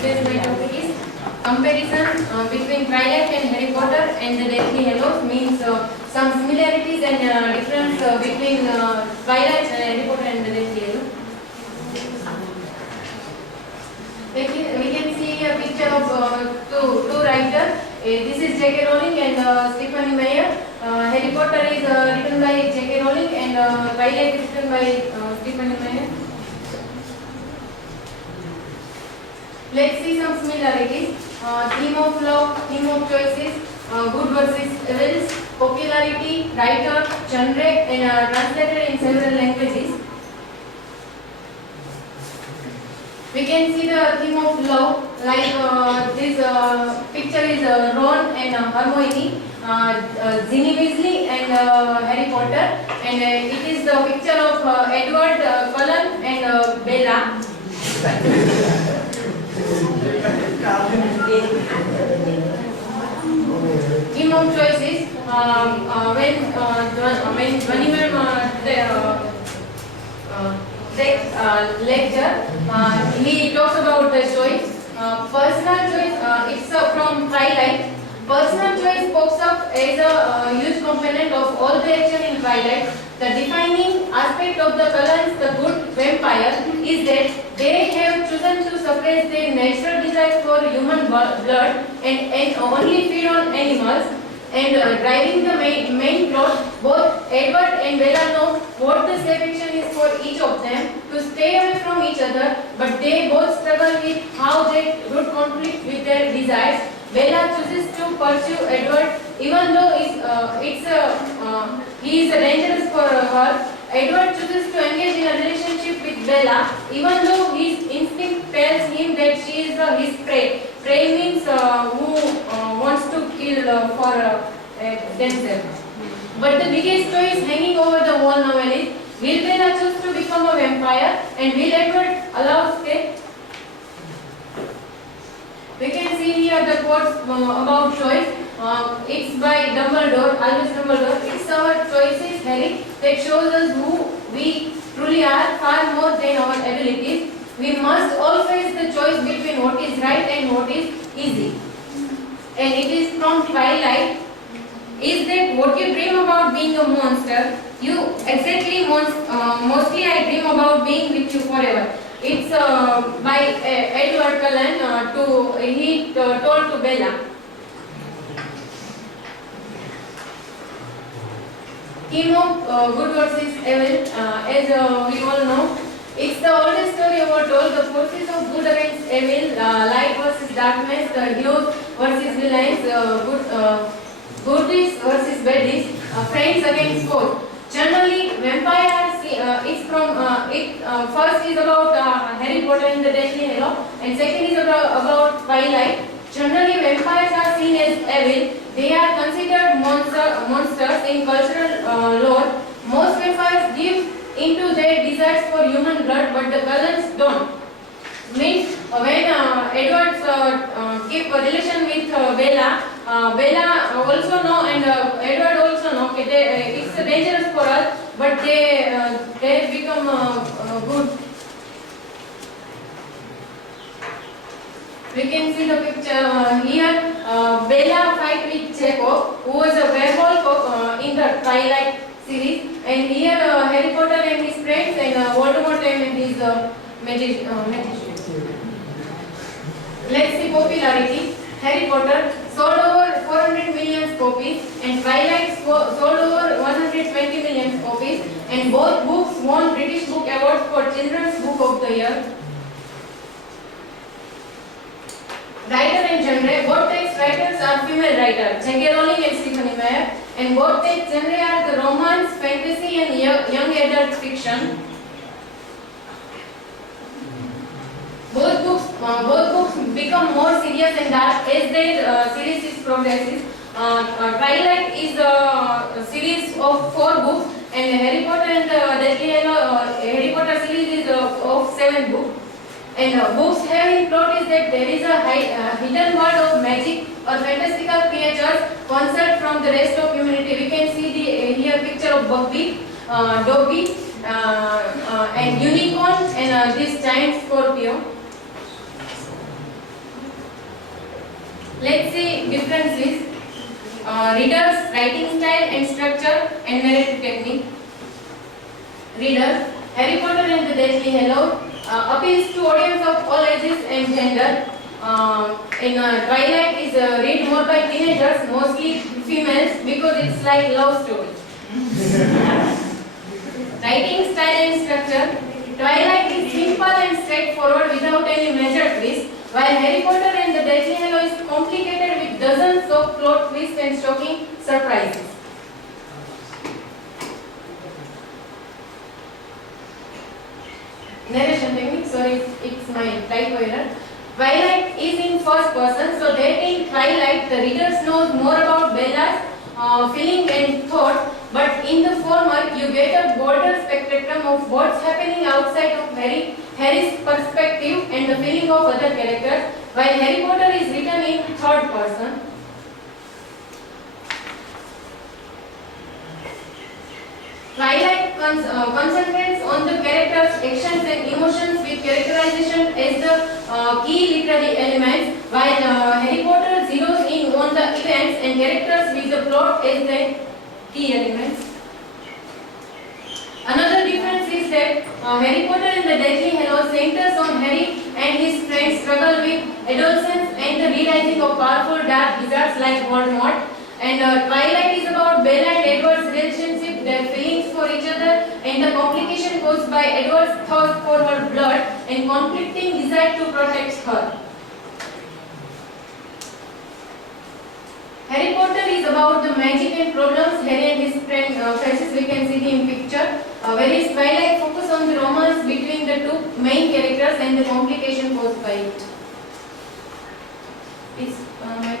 Today's my topic is comparison between Twilight and Harry Potter and the Deathly Hallows, means some similarities and difference between Twilight and Harry Potter and the Deathly Hallows. We can see a picture of two writers. This is J.K. Rowling and Stephenie Meyer. Harry Potter is written by J.K. Rowling and Twilight is written by Stephenie Meyer. Let's see some similarities. Theme of love, theme of choices, good versus evils, popularity, writer, genre, and translated in several languages. We can see the theme of love, like this picture is Ron and Hermione, Ginny Weasley and Harry Potter, and it is the picture of Edward Cullen and Bella. Theme of choices, when lecture, he talks about the choice. Personal choice, it's from Twilight. Personal choice pops up as a huge component of all the action in Twilight. The defining aspect of the Cullens, the good vampire, is that they have chosen to suppress their natural desires for human blood and only feed on animals. And driving the main plot, both Edward and Bella know what the satisfaction is for each of them to stay away from each other, but they both struggle with how they would conflict with their desires. Bella chooses to pursue Edward even though he is dangerous for her. Edward chooses to engage in a relationship with Bella even though his instinct tells him that she is his prey. Prey means who wants to kill for themselves. But the biggest choice hanging over the whole novel is, will Bella choose to become a vampire and will Edward allow stay? We can see here the quotes about choice. It's by Dumbledore, Albus Dumbledore. It's our choices, Harry, that shows us who we truly are far more than our abilities. We must all face the choice between what is right and what is easy. And it is from Twilight. Is that what you dream about being a monster? You exactly mostly I dream about being with you forever. It's by Edward Cullen. He told to Bella. Theme of good versus evil, as we all know, it's the oldest story ever told. The forces of good against evil, light versus darkness, the heroes versus villains, goodies versus baddies, friends against foes. Generally, vampires. It's from first is about Harry Potter and the Deathly Hallows, and second is about Twilight. Generally, vampires are seen as evil. They are considered monsters in cultural lore. Most vampires give into their desires for human blood, but the Cullens don't. Means when Edward keep a relation with Bella, Bella also know and Edward also know it's dangerous for us, but they become good. We can see the picture here. Bella fight with Jacob, who was a werewolf in the Twilight series, and here Harry Potter and his friends and Voldemort and his magician. Let's see popularity. Harry Potter sold over 400 million copies and Twilight sold over 120 million copies, and both books won British Book Awards for Children's Book of the Year. Writer and genre, both text writers are female writers, J.K. Rowling and Stephenie Meyer, and both text genre are the romance, fantasy and young adult fiction. Both books become more serious and dark as their series progresses. Twilight is a series of 4 books, and Harry Potter and the Deathly Hallows Harry Potter series is of 7 books. And books have in plot is that there is a hidden world of magic or fantastical creatures concealed from the rest of humanity. We can see here picture of Buffy, Dobby, and unicorn and this giant scorpio. Let's see differences. Reader's writing style and structure and narrative technique. Reader, Harry Potter and the Deathly Hallows appeals to audience of all ages and gender. Twilight is read more by teenagers, mostly females, because it's like love story. Writing style and structure. Twilight is simple and straightforward without any major twist, while Harry Potter and the Deathly Hallows is complicated with dozens of plot twists and shocking surprises. Narration technique, sorry, it's my typo error. Twilight is in first person, so that in Twilight the readers knows more about Bella's feeling and thought, but in the former you get a broader spectrum of what's happening outside of Harry's perspective and the feeling of other characters, while Harry Potter is written in third person. Twilight concentrates on the characters' actions and emotions with characterization as the key literary elements, while Harry Potter zeroes in on the events and characters with the plot as the key elements. Another difference is that Harry Potter and the Deathly Hallows centers on Harry and his friends' struggle with adolescence and the realizing of powerful dark wizards like Voldemort. And Twilight is about Bella and Edward's relationship, their feelings for each other, and the complication caused by Edward's thirst for her blood and conflicting desire to protect her. Harry Potter is about the magic and problems Harry and his friend faces. We can see in picture. Whereas Twilight focus on the romance between the two main characters and the complication caused by it. It's my